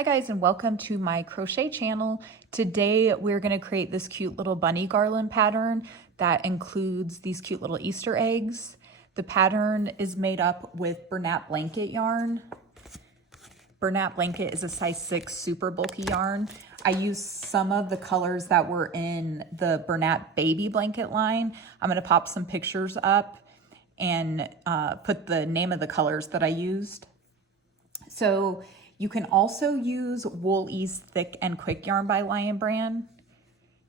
Hi guys, and welcome to my crochet channel. Today we're going to create this cute little bunny garland pattern that includes these cute little Easter eggs. The pattern is made up with Bernat Blanket yarn. Bernat Blanket is a size 6 super bulky yarn. I used some of the colors that were in the Bernat baby blanket line. I'm going to pop some pictures up and put the name of the colors that I used. So you can also use Wool Ease Thick and Quick yarn by Lion Brand.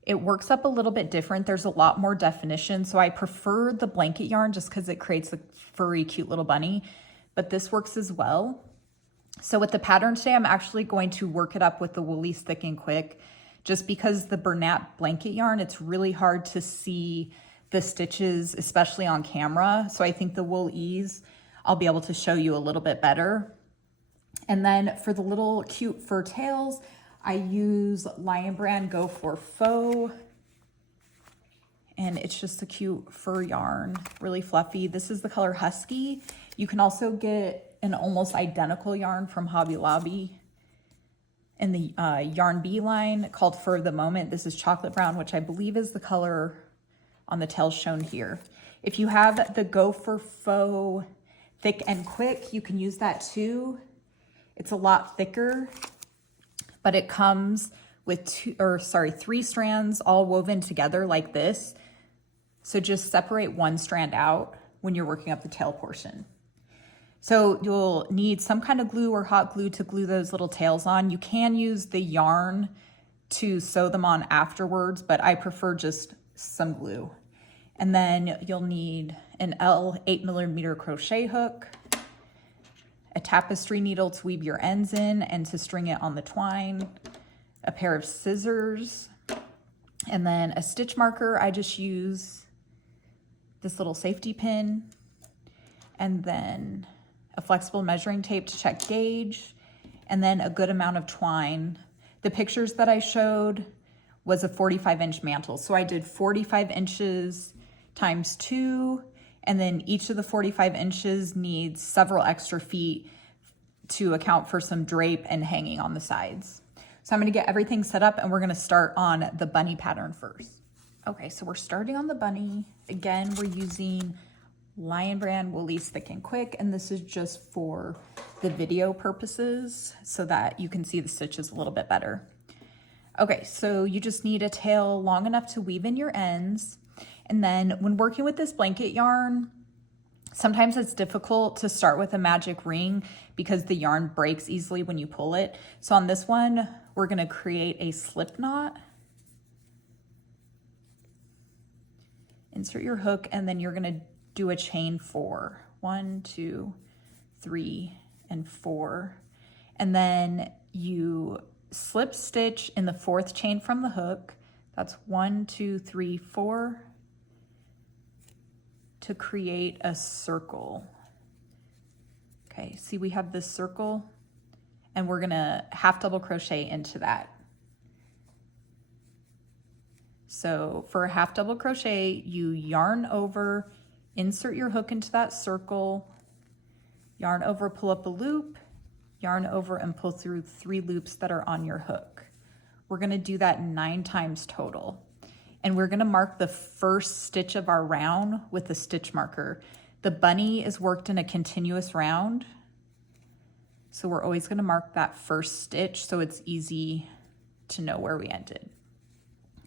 It works up a little bit different. There's a lot more definition. So I prefer the blanket yarn just because it creates a furry, cute little bunny, but this works as well. So with the pattern today, I'm actually going to work it up with the Wool Ease Thick and Quick, just because the Bernat blanket yarn, it's really hard to see the stitches, especially on camera. So I think the Wool Ease, I'll be able to show you a little bit better. And then for the little cute fur tails, I use Lion Brand Go for Faux. And it's just a cute fur yarn, really fluffy. This is the color Husky. You can also get an almost identical yarn from Hobby Lobby in the Yarn Bee line called Fur of the Moment. This is chocolate brown, which I believe is the color on the tails shown here. If you have the Go for Faux Thick and Quick, you can use that too. It's a lot thicker, but it comes with three strands all woven together like this. So just separate one strand out when you're working up the tail portion. So you'll need some kind of glue or hot glue to glue those little tails on. You can use the yarn to sew them on afterwards, but I prefer just some glue. And then you'll need an L 8mm crochet hook, a tapestry needle to weave your ends in and to string it on the twine, a pair of scissors, and then a stitch marker. I just use this little safety pin, and then a flexible measuring tape to check gauge, and then a good amount of twine. The pictures that I showed was a 45-inch mantle. So I did 45 inches times 2, and then each of the 45 inches needs several extra feet to account for some drape and hanging on the sides. So I'm gonna get everything set up and we're gonna start on the bunny pattern first. Okay, so we're starting on the bunny. Again, we're using Lion Brand Wool Ease Thick and Quick, and this is just for the video purposes so that you can see the stitches a little bit better. Okay, so you just need a tail long enough to weave in your ends. And then when working with this blanket yarn, sometimes it's difficult to start with a magic ring because the yarn breaks easily when you pull it. So on this one, we're gonna create a slip knot. Insert your hook, and then you're gonna do a chain 4. 1, 2, 3, and 4. And then you slip stitch in the 4th chain from the hook. That's 1, 2, 3, 4. To create a circle. Okay, see we have this circle, and we're gonna half double crochet into that. So for a half double crochet, you yarn over, insert your hook into that circle, yarn over, pull up a loop, yarn over, and pull through 3 loops that are on your hook. We're gonna do that 9 times total. And we're gonna mark the first stitch of our round with a stitch marker. The bunny is worked in a continuous round, so we're always gonna mark that first stitch so it's easy to know where we ended.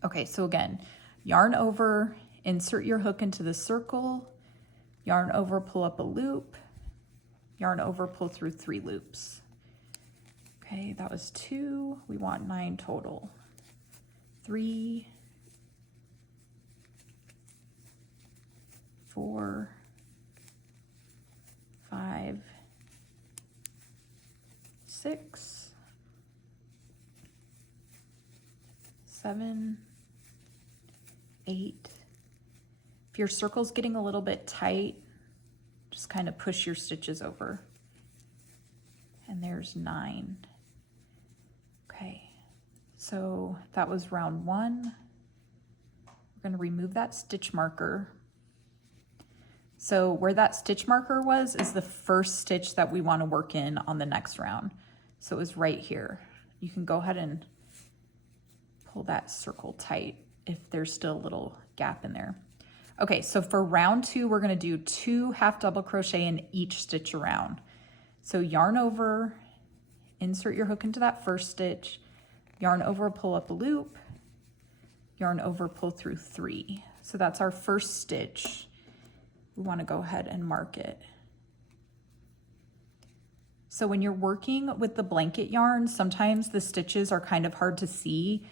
Okay, so again, yarn over, insert your hook into the circle, yarn over, pull up a loop, yarn over, pull through 3 loops. Okay, that was 2, we want 9 total. 3, 4, 5, 6, 7, 8. If your circle's getting a little bit tight, just kind of push your stitches over. And there's 9. Okay, so that was round 1. We're going to remove that stitch marker. So where that stitch marker was is the first stitch that we want to work in on the next round. So it was right here. you can go ahead and pull that circle tight if there's still a little gap in there. Okay, so for round 2, we're gonna do 2 half double crochet in each stitch around. So yarn over, insert your hook into that first stitch, yarn over, pull up a loop, yarn over, pull through 3. So that's our first stitch. We want to go ahead and mark it. So when you're working with the blanket yarn, sometimes the stitches are kind of hard to see.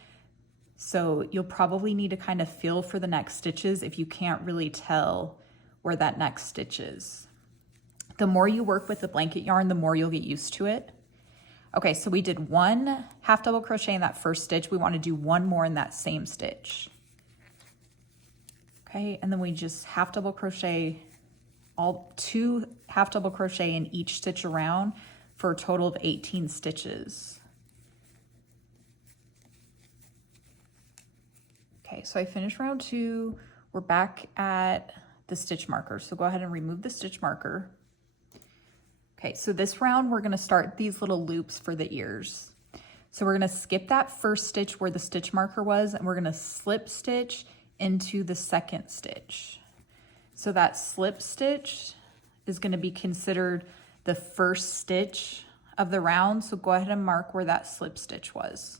So you'll probably need to kind of feel for the next stitches if you can't really tell where that next stitch is. The more you work with the blanket yarn, the more you'll get used to it. Okay, so we did 1 half double crochet in that first stitch. We want to do 1 more in that same stitch. Okay, and then we just half double crochet, 2 half double crochet in each stitch around for a total of 18 stitches. Okay, so I finished round 2. We're back at the stitch marker. So go ahead and remove the stitch marker. Okay, so this round we're gonna start these little loops for the ears. So we're gonna skip that first stitch where the stitch marker was, and we're gonna slip stitch into the second stitch. So that slip stitch is going to be considered the first stitch of the round. So go ahead and mark where that slip stitch was.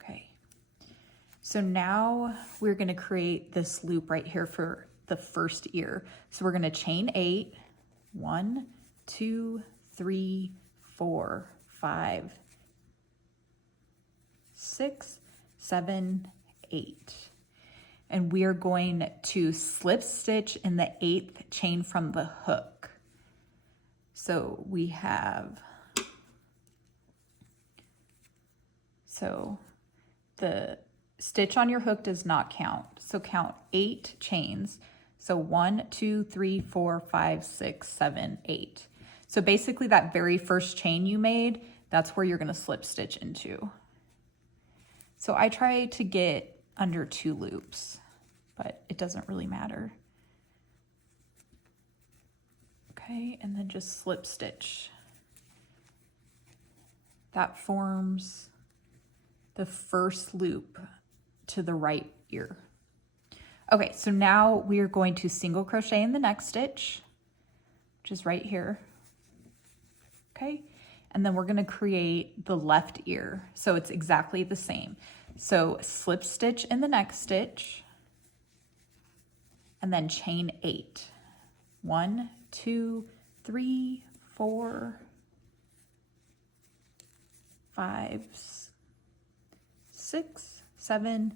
Okay. So now we're going to create this loop right here for the first ear. So we're going to chain 8, 1, 2, 3, 4, 5, 6, 7, 8. And we are going to slip stitch in the 8th chain from the hook. So we have, so the stitch on your hook does not count. So count 8 chains. So 1, 2, 3, 4, 5, 6, 7, 8. So basically that very first chain you made, that's where you're going to slip stitch into. So I try to get under 2 loops, but it doesn't really matter. Okay, and then just slip stitch. That forms the first loop to the right ear. Okay, so now we are going to single crochet in the next stitch, which is right here. Okay. And then we're going to create the left ear. So it's exactly the same. So slip stitch in the next stitch and then chain 8. 1, 2, 3, 4, 5, 6, 7,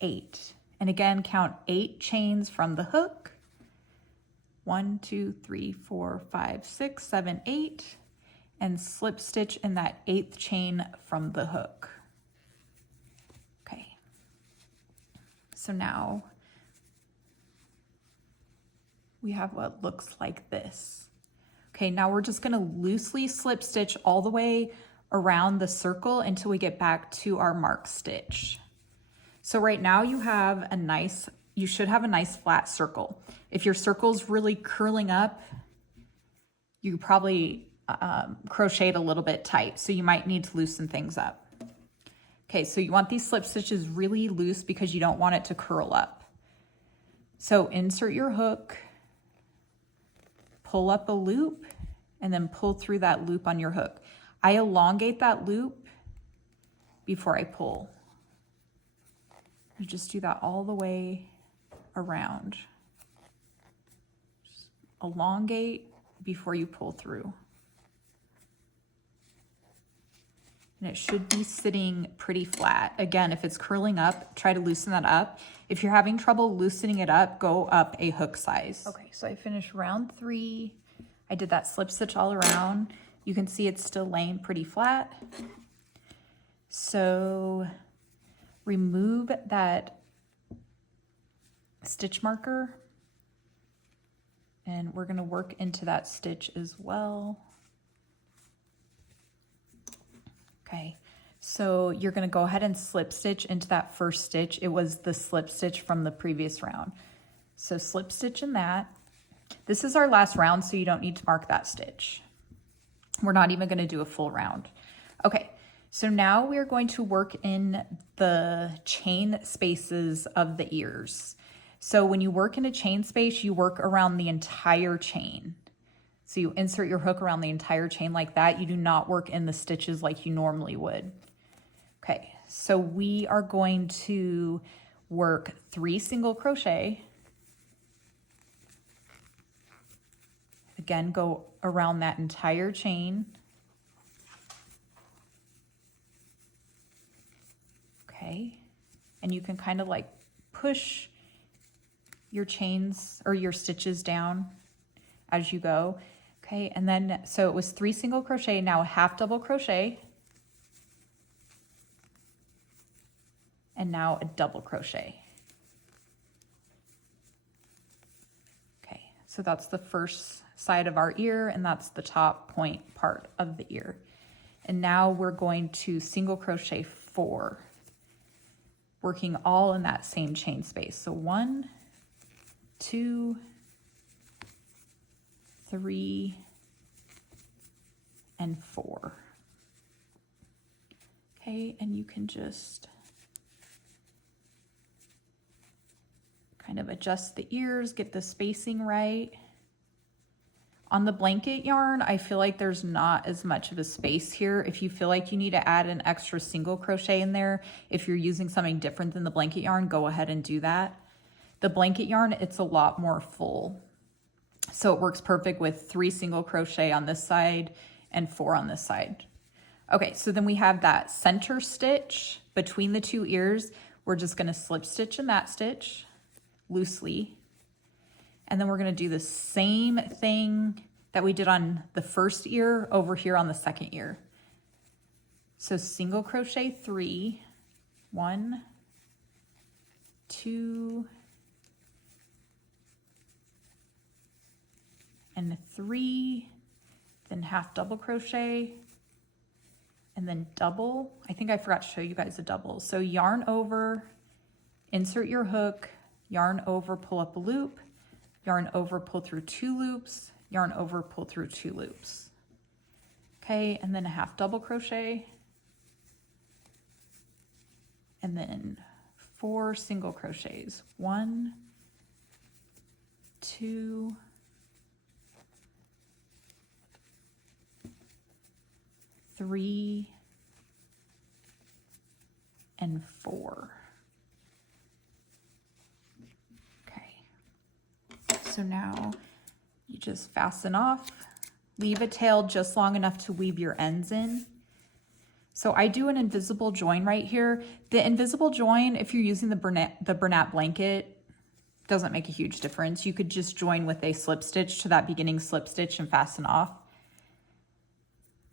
8. And again, count 8 chains from the hook. 1, 2, 3, 4, 5, 6, 7, 8. And slip stitch in that 8th chain from the hook. Okay. So now we have what looks like this. Okay, now we're just gonna loosely slip stitch all the way around the circle until we get back to our mark stitch. So right now you should have a nice flat circle. If your circle's really curling up, you probably crocheted a little bit tight, so you might need to loosen things up. Okay, so you want these slip stitches really loose because you don't want it to curl up. So insert your hook, pull up a loop, and then pull through that loop on your hook. I elongate that loop before I pull. You just do that all the way around. Just elongate before you pull through. And it should be sitting pretty flat. Again, if it's curling up, try to loosen that up. If you're having trouble loosening it up, go up a hook size. Okay, so I finished round 3. I did that slip stitch all around. You can see it's still laying pretty flat. So remove that stitch marker and we're gonna work into that stitch as well. Okay, so you're gonna go ahead and slip stitch into that first stitch. It was the slip stitch from the previous round. So slip stitch in that. This is our last round, so you don't need to mark that stitch. We're not even gonna do a full round. Okay, so now we're going to work in the chain spaces of the ears. So when you work in a chain space, you work around the entire chain. So you insert your hook around the entire chain like that. You do not work in the stitches like you normally would. Okay, so we are going to work 3 single crochet. Again, go around that entire chain. Okay, and you can kind of like push your chains or your stitches down as you go. Okay, and then, so it was 3 single crochet, now a half double crochet, and now a double crochet. Okay, so that's the first side of our ear, and that's the top point part of the ear. And now we're going to single crochet 4, working all in that same chain space. So 1, 2, 3, and 4. Okay, and you can just kind of adjust the ears, get the spacing right. On the blanket yarn, I feel like there's not as much of a space here. If you feel like you need to add an extra single crochet in there, if you're using something different than the blanket yarn, go ahead and do that. The blanket yarn, it's a lot more full. So it works perfect with 3 single crochet on this side and 4 on this side. Okay, so then we have that center stitch between the 2 ears. We're just gonna slip stitch in that stitch loosely. And then we're gonna do the same thing that we did on the first ear over here on the second ear. So single crochet 3, 1, 2, and 3, then half double crochet, and then double. I think I forgot to show you guys a double. So yarn over, insert your hook, yarn over, pull up a loop, yarn over, pull through 2 loops, yarn over, pull through 2 loops. Okay, and then a half double crochet, and then 4 single crochets. 1, 2, 3, and 4. So now you just fasten off, leave a tail just long enough to weave your ends in. So I do an invisible join right here. The invisible join, if you're using the Bernat Blanket, doesn't make a huge difference. You could just join with a slip stitch to that beginning slip stitch and fasten off.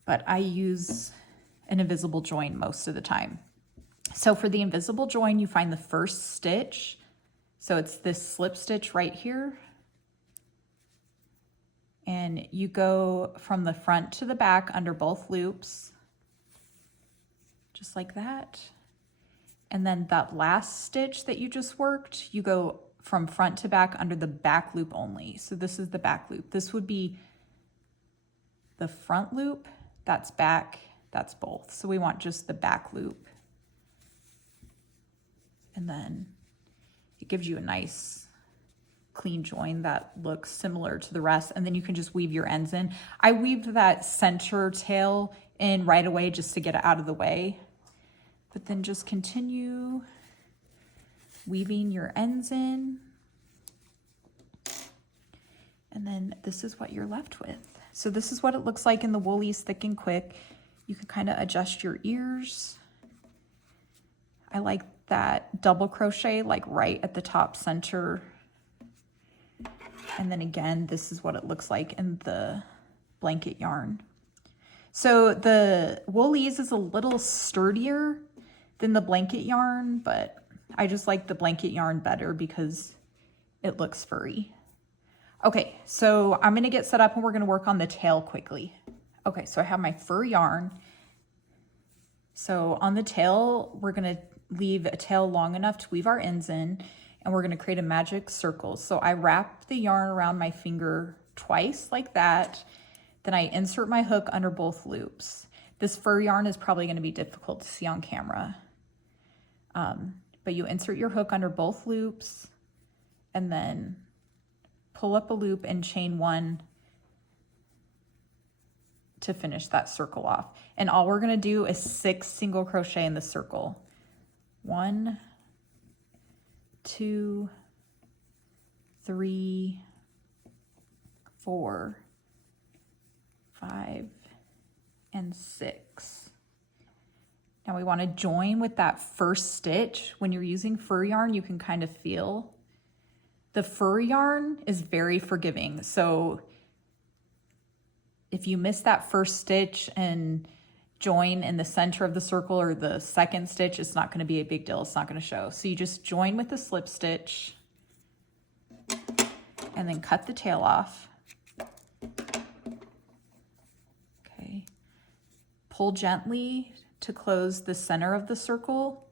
But I use an invisible join most of the time. So for the invisible join, you find the first stitch. So it's this slip stitch right here. And you go from the front to the back under both loops, just like that. And then that last stitch that you just worked, you go from front to back under the back loop only. So this is the back loop. This would be the front loop, that's back, that's both. So we want just the back loop. And then it gives you a nice clean join that looks similar to the rest, and then you can just weave your ends in. I weaved that center tail in right away just to get it out of the way, but then just continue weaving your ends in, and then this is what you're left with. So this is what it looks like in the Woolies Thick and Quick. You can kind of adjust your ears. I like that double crochet like right at the top center. And then again, this is what it looks like in the blanket yarn. So the Woolies is a little sturdier than the blanket yarn, but I just like the blanket yarn better because it looks furry. Okay, so I'm gonna get set up and we're gonna work on the tail quickly. Okay, so I have my fur yarn. So on the tail, we're gonna leave a tail long enough to weave our ends in, and we're gonna create a magic circle. So I wrap the yarn around my finger twice like that. Then I insert my hook under both loops. This fur yarn is probably going to be difficult to see on camera. But you insert your hook under both loops and then pull up a loop and chain one to finish that circle off. And all we're going to do is 6 single crochet in the circle. 1, 2, 3, 4, 5, and 6. Now we want to join with that first stitch. When you're using fur yarn, you can kind of feel the fur yarn is very forgiving. So if you miss that first stitch and join in the center of the circle or the second stitch, it's not going to be a big deal. It's not going to show. So you just join with the slip stitch and then cut the tail off. Okay. Pull gently to close the center of the circle,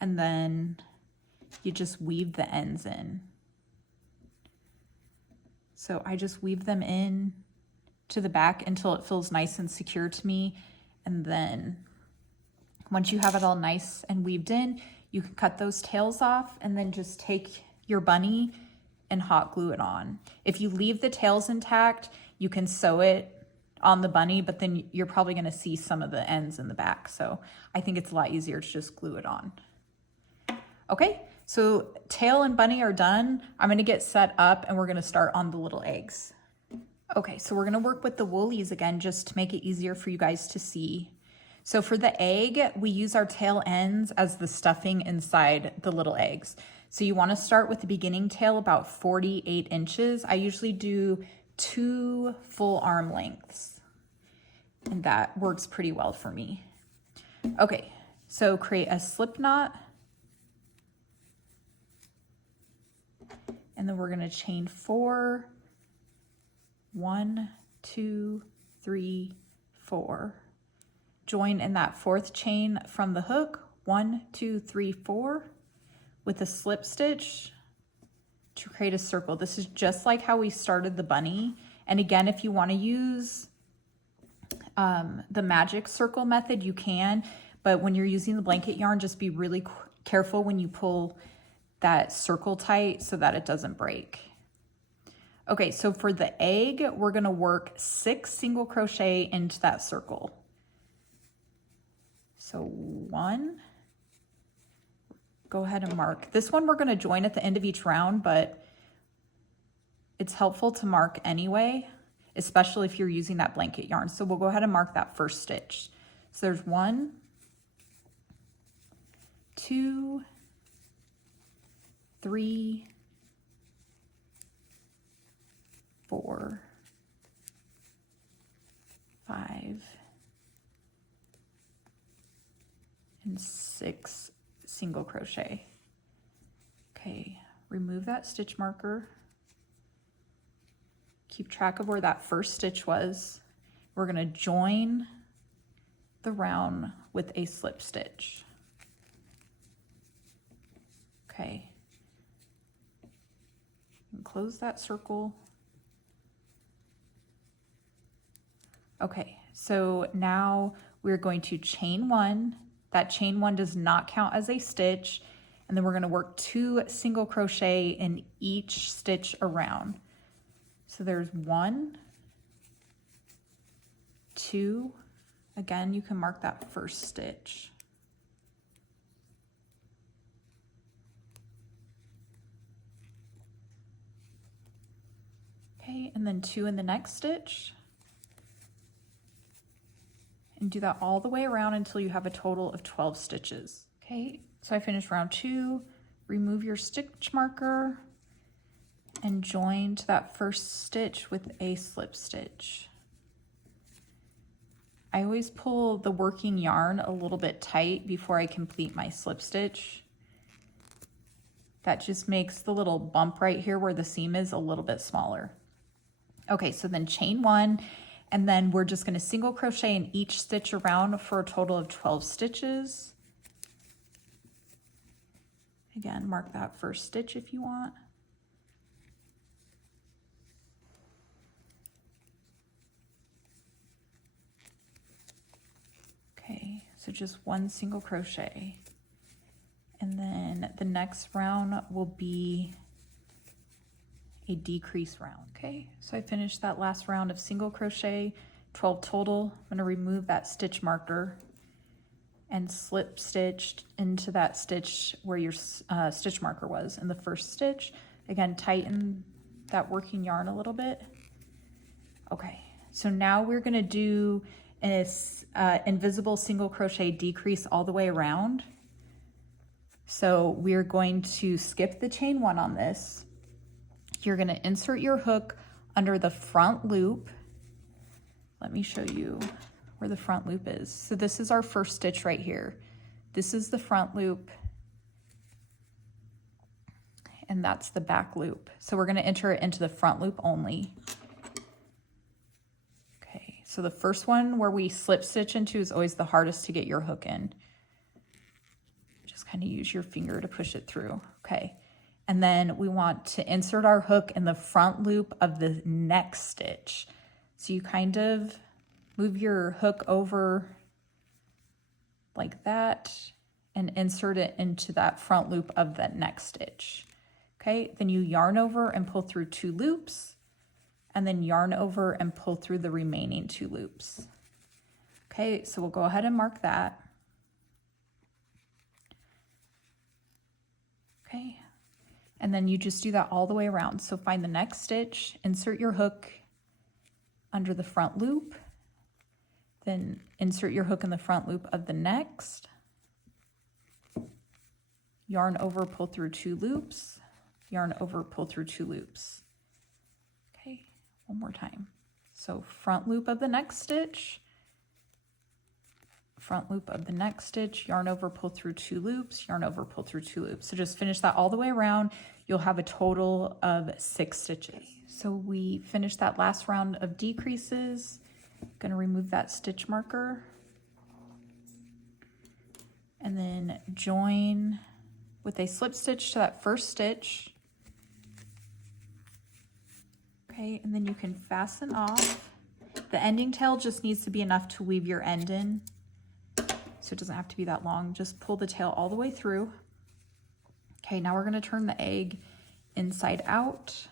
and then you just weave the ends in. So I just weave them in to the back until it feels nice and secure to me. And then once you have it all nice and weaved in, you can cut those tails off and then just take your bunny and hot glue it on. If you leave the tails intact, you can sew it on the bunny, but then you're probably going to see some of the ends in the back. So I think it's a lot easier to just glue it on. Okay, so tail and bunny are done. I'm going to get set up and we're going to start on the little eggs. Okay, so we're going to work with the woolies again just to make it easier for you guys to see. So for the egg, we use our tail ends as the stuffing inside the little eggs. So you want to start with the beginning tail about 48 inches. I usually do 2 full arm lengths, and that works pretty well for me. Okay, so create a slip knot, and then we're going to chain 4. 1, 2, 3, 4. Join in that 4th chain from the hook, 1, 2, 3, 4, with a slip stitch to create a circle. This is just like how we started the bunny. And again, if you want to use the magic circle method, you can, but when you're using the blanket yarn, just be really careful when you pull that circle tight so that it doesn't break. Okay, so for the egg, we're going to work 6 single crochet into that circle. So 1, go ahead and mark. This one we're going to join at the end of each round, but it's helpful to mark anyway, especially if you're using that blanket yarn. So we'll go ahead and mark that first stitch. So there's 1, 2, 3, 4, 5, and 6 single crochet. Okay, remove that stitch marker. Keep track of where that first stitch was. We're going to join the round with a slip stitch. Okay, and close that circle. Okay, so now we're going to chain 1. That chain 1 does not count as a stitch. And then we're going to work 2 single crochet in each stitch around. So there's 1, 2. Again, you can mark that first stitch. Okay, and then 2 in the next stitch. And do that all the way around until you have a total of 12 stitches. Okay, so I finished round 2. Remove your stitch marker and join to that first stitch with a slip stitch. I always pull the working yarn a little bit tight before I complete my slip stitch. That just makes the little bump right here where the seam is a little bit smaller. Okay, so then chain 1. And then we're just going to single crochet in each stitch around for a total of 12 stitches. Again, mark that first stitch if you want. So just one single crochet. And then the next round will be a decrease round. Okay, so I finished that last round of single crochet, 12 total. I'm going to remove that stitch marker and slip stitched into that stitch where your stitch marker was in the first stitch. Again, tighten that working yarn a little bit. Okay, so now we're going to do an invisible single crochet decrease all the way around. So we're going to skip the chain one on this. You're going to insert your hook under the front loop. Let me show you where the front loop is. So this is our first stitch right here. This is the front loop, and that's the back loop. So we're going to enter it into the front loop only. Okay, so the first one where we slip stitch into is always the hardest to get your hook in. Just kind of use your finger to push it through. Okay, and then we want to insert our hook in the front loop of the next stitch. So you kind of move your hook over like that and insert it into that front loop of that next stitch. Okay, then you yarn over and pull through 2 loops, and then yarn over and pull through the remaining 2 loops. Okay, so we'll go ahead and mark that. Okay, and then you just do that all the way around. So find the next stitch, insert your hook under the front loop, then insert your hook in the front loop of the next, yarn over, pull through 2 loops, yarn over, pull through 2 loops. Okay, one more time. So front loop of the next stitch, front loop of the next stitch, yarn over, pull through 2 loops, yarn over, pull through 2 loops. So just finish that all the way around. You'll have a total of 6 stitches. So we finished that last round of decreases. Going to remove that stitch marker and then join with a slip stitch to that first stitch. Okay, and then you can fasten off. The ending tail just needs to be enough to weave your end in, so it doesn't have to be that long. Just pull the tail all the way through. Okay, now we're going to turn the egg inside out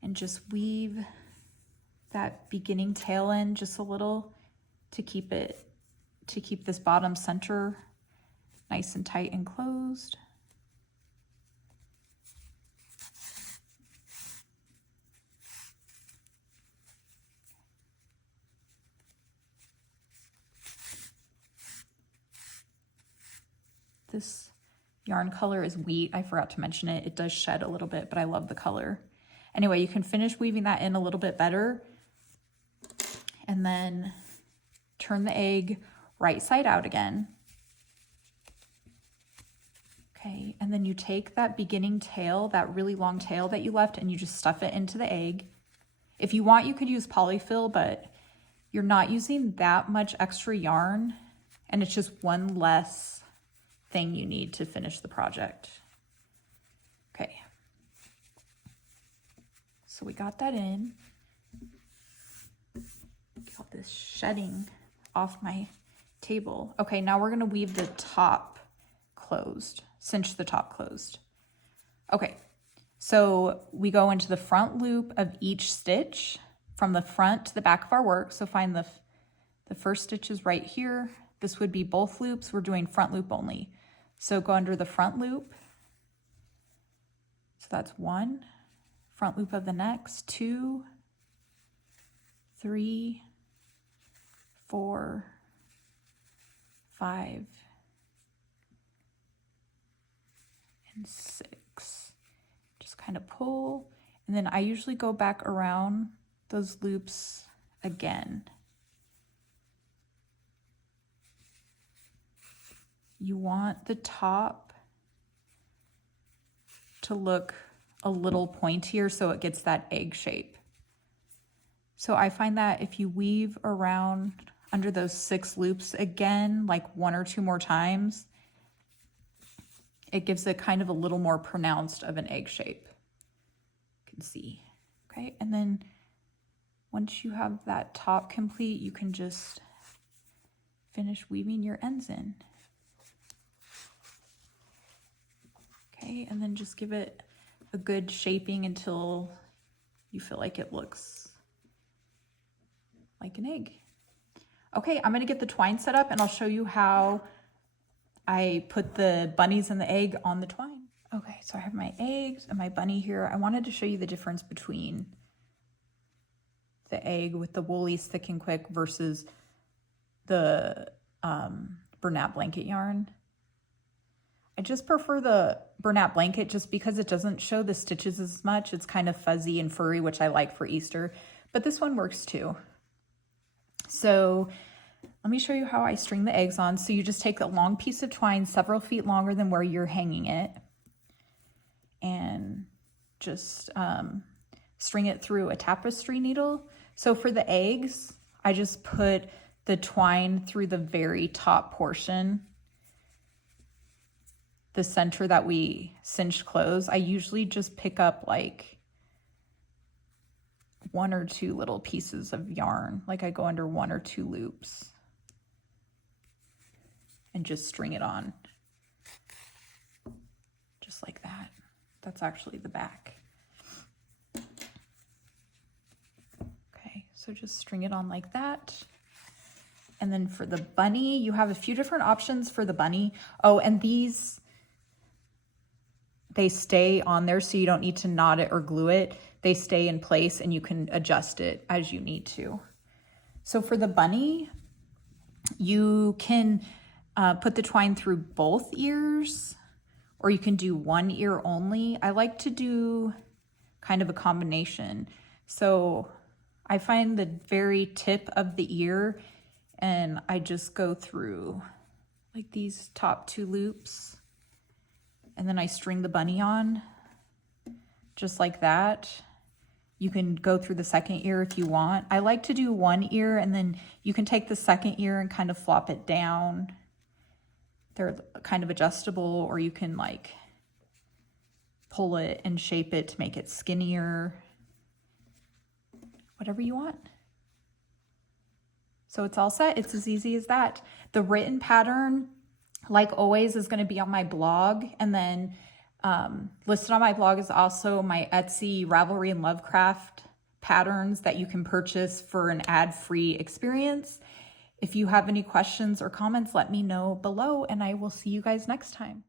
and just weave that beginning tail in just a little to keep this bottom center nice and tight and closed. This yarn color is wheat. I forgot to mention it. It does shed a little bit, but I love the color. Anyway, you can finish weaving that in a little bit better and then turn the egg right side out again. Okay, and then you take that beginning tail, that really long tail that you left, and you just stuff it into the egg. If you want, you could use polyfill, but you're not using that much extra yarn, and it's just one less thing you need to finish the project. Okay, so we got that in. Got this shedding off my table. Okay, now we're going to weave the top closed, cinch the top closed. Okay, so we go into the front loop of each stitch from the front to the back of our work. So find the first stitch is right here. This would be both loops. We're doing front loop only. So go under the front loop. So that's 1, front loop of the next, 2, 3, 4, 5, and 6. Just kind of pull, and then I usually go back around those loops again. You want the top to look a little pointier so it gets that egg shape. So I find that if you weave around under those 6 loops again, like 1 or 2 more times, it gives it kind of a little more pronounced of an egg shape. You can see. Okay, and then once you have that top complete, you can just finish weaving your ends in. Okay, and then just give it a good shaping until you feel like it looks like an egg. Okay, I'm gonna get the twine set up and I'll show you how I put the bunnies and the egg on the twine. Okay, so I have my eggs and my bunny here. I wanted to show you the difference between the egg with the Woolies Thick and Quick versus the Bernat Blanket yarn. I just prefer the Bernat Blanket just because it doesn't show the stitches as much. It's kind of fuzzy and furry, which I like for Easter, but this one works too. So let me show you how I string the eggs on. So you just take a long piece of twine, several feet longer than where you're hanging it, and just string it through a tapestry needle. So for the eggs, I just put the twine through the very top portion, the center that we cinched close. I usually just pick up like 1 or 2 little pieces of yarn, like I go under 1 or 2 loops and just string it on just like that. That's actually the back. Okay, so just string it on like that. And then for the bunny, you have a few different options for the bunny. Oh, and these, they stay on there, so you don't need to knot it or glue it. They stay in place and you can adjust it as you need to. So for the bunny, you can put the twine through both ears, or you can do one ear only. I like to do kind of a combination. So I find the very tip of the ear and I just go through like these top 2 loops, and then I string the bunny on just like that. You can go through the second ear if you want. I like to do one ear and then you can take the second ear and kind of flop it down. They're kind of adjustable, or you can like pull it and shape it to make it skinnier, whatever you want. So it's all set. It's as easy as that. The written pattern, like always, is going to be on my blog, and then listed on my blog is also my Etsy Ravelry and Lovecraft patterns that you can purchase for an ad-free experience. If you have any questions or comments, let me know below, and I will see you guys next time.